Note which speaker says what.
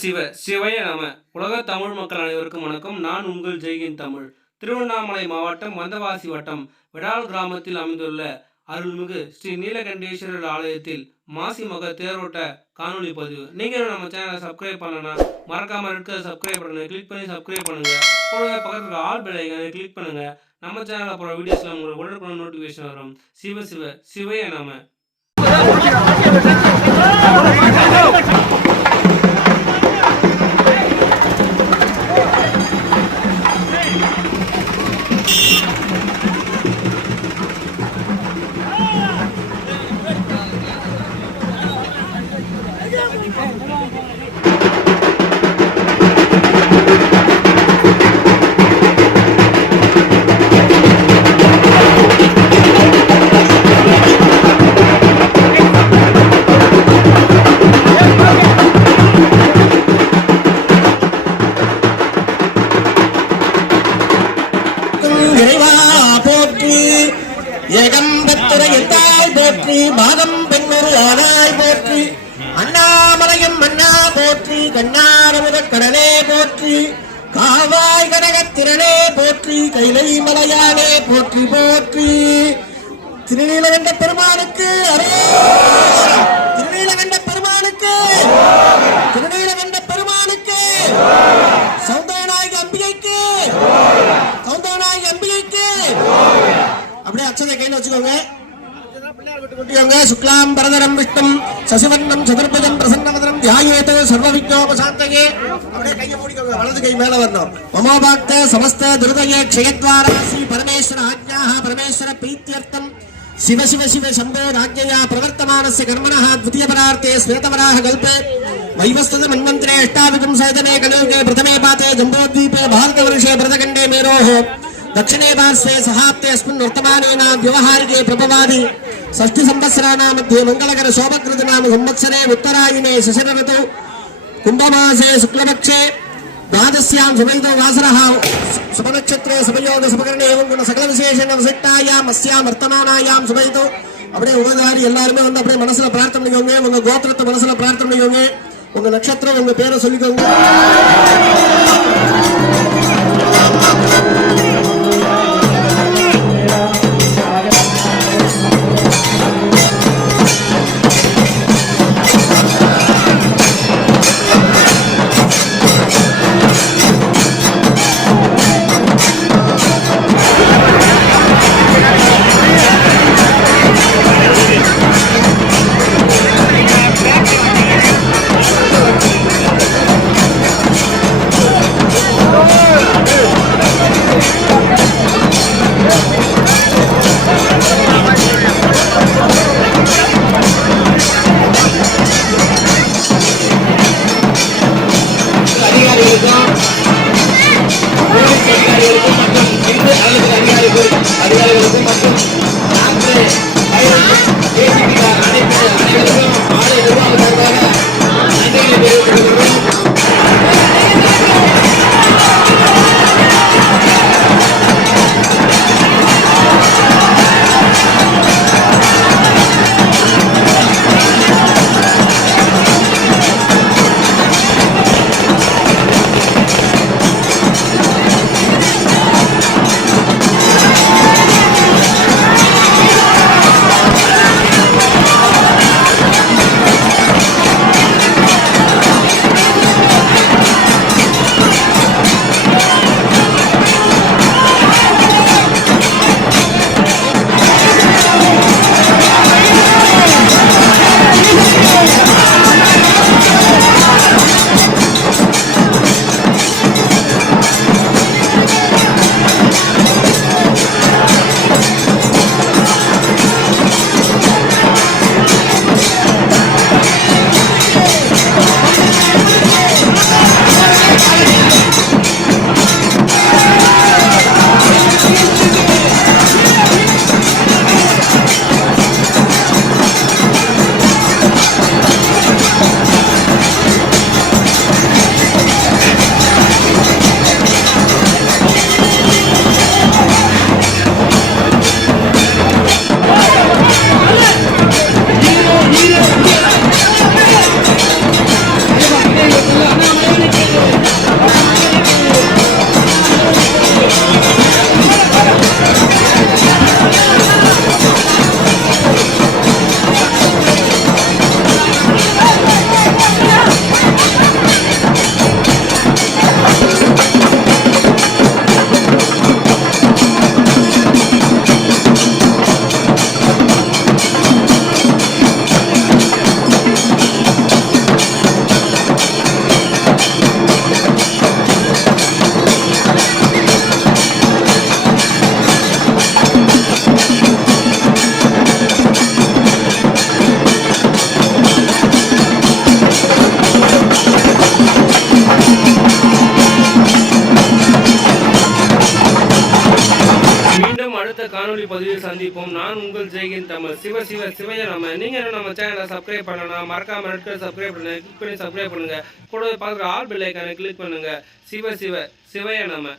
Speaker 1: சிவ சிவய நம. உலக தமிழ் மக்கள் அனைவருக்கும் வணக்கம். நான் உங்கள் ஜெய்கின் தமிழ். திருவண்ணாமலை மாவட்டம் வந்தவாசி வட்டம் விடால் கிராமத்தில் அமைந்துள்ள அருள்மிகு ஸ்ரீ நீலகண்டேஸ்வரர் ஆலயத்தில் மாசி மக தேரோட்ட காணொலி பதிவு. நீங்களும் நம்ம சேனலை சப்ஸ்கிரைப் பண்ணனா மறக்காம இருக்க சப்ஸ்கிரைப் பண்ணுங்க கிளிக் பண்ணி சப்ஸ்கிரைப் பண்ணுங்க. கூடவே பக்கத்துல ஆல் பெல் ஐக்கானை கிளிக் பண்ணுங்க. நம்ம சேனலில் போகிற வீடியோஸ்ல உங்களுக்கு உடனுக்குடன் நோட்டிஃபிகேஷன் வரும். சிவ சிவ சிவைய நம.
Speaker 2: இறைவா போற்றி போற்றி பாகம் பெண்ணொரு ஆனாய் போற்றி. அண்ணாமலையும் மன்னா போற்றி கண்ணாரமுத கடலே போற்றி காவாய் கனகத்திரனே போற்றி கைலை மலையானே போற்றி போற்றி. திருநீலகண்ட பெருமானுக்கு அரே திருநீலகண்ட பெருமானுக்கு திருநீலகண்ட பெருமானுக்கு சௌந்தரநாயக அம்பிகைக்கு சௌந்தரநாயக அம்பிகைக்கு. அப்படியே அச்சதை கையில் வச்சுக்கோங்க. சுக்லாம் பரதரம் விஷ்ணம். சசிவண்ணம் சதுர்புஜம் பிரசன்னவதனம் தியாயேது சர்வவிக்னோபசாந்தகே அப்படியே கையை மூடிக்கோங்க வலது கை மேல வரணும் மமோபாக்த சமஸ்த துருதய க்ஷயத்வாராசி பரமேஸ்வர ஆஜ்ஞாக பரமேஸ்வர பிரீத்தியர்த்தம் சிவ சிவ சிவ சம்போ ராஜ்யா பிரவர்த்தமானஸ்ய கர்மணः द्वितीय பரார்த்தே ஸ்வேதவராக கல்பே வைவஸ்தத மன்வந்தரே அஷ்டாவிதம் சேதனே கலியுகே பிரதமே பாதே ஜம்போத்வீபே பாரதவருஷே பிரதகண்டே மேரோः दक्षिणे पार्श्वे सहाप्ते अस्मिन् वर्तमानेन व्यवहारिके प्रभवादि षष्टिसंवत्सराणां मध्ये मङ्गलकर शोभकृतनाम संवत्सरे उत्तरायणे शशरऋतौ कुम्भमासे शुक्लपक्षे द्वादश्यां सुभैतो वासरः சுபநட்சத்திரே சுபயோக சுபகரணே ஏவம் குண சகல விசேஷன விசிட்டாயாம் அஸ்யாம் வர்த்தமானாயாம் சுபைதோ அப்படியே உபதாரி எல்லாருமே வந்து அப்படியே மனசுல பிரார்த்தனை பண்ணிக்கோங்க உங்க கோத்திரத்தை மனசுல பிரார்த்தனை பண்ணிக்கோங்க உங்க நட்சத்திரம் உங்க பேரை சொல்லிக்கோங்க
Speaker 1: காணொலி பதிவில் சந்திப்போம். நான் உங்கள் ஜெய்கின் தமிழ். சிவ சிவ சிவைய நம்ம நீங்க என்ன நம்ம சேனலை சப்ஸ்கிரைப் பண்ணலாம் மறக்காம நட்கள் சப்ஸ்கிரைப் பண்ணுங்க கிளிக் பண்ணி சப்ஸ்கிரைப் பண்ணுங்க. கூட பார்க்குற ஆல் பில்லைக்கான கிளிக் பண்ணுங்க. சிவ சிவ சிவைய நம்ம